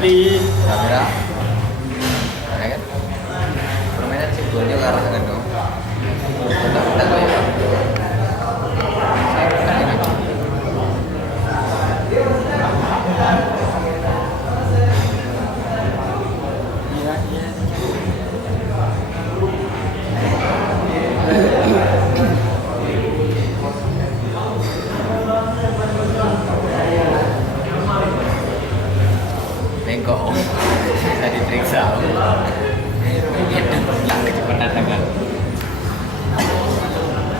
Pasti. kamera ya kan permainan simpelnya karena kan dong kita gue ya saya bukan lagi Iya, iya. bengkok bisa diperiksa hilang kecepatan tangan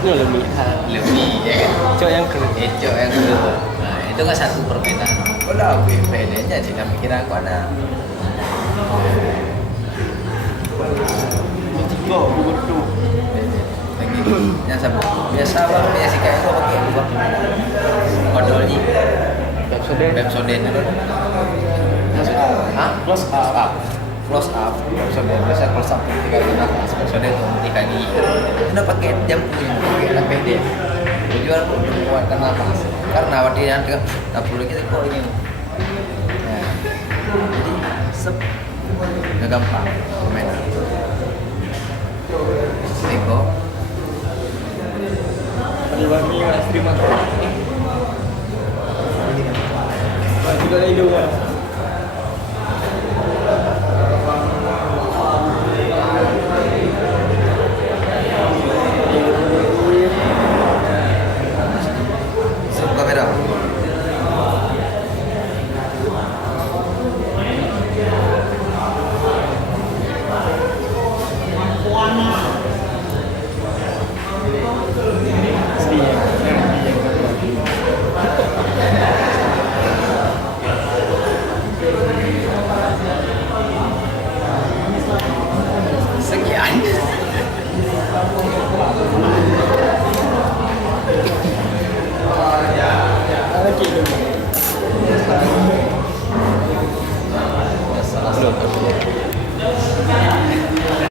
Itu lebih lebih ya kan cowok yang keren. Eco yang kedua nah itu kan satu permainan udah aku bedanya sih tapi kira aku ada Tiga, betul. lagi biasa biasa banget sih kayak itu pakai apa kodolnya Episode Pepsodent maksudnya ah close up. close up Pepsodent biasa close up ketika di nafas Pepsodent tuh ketika di udah pakai jam punya pakai APD tujuan untuk menguatkan nafas karena waktu yang tak perlu kita kok ini nah, jadi sep nggak gampang permainan Eko Ada bami mas terima.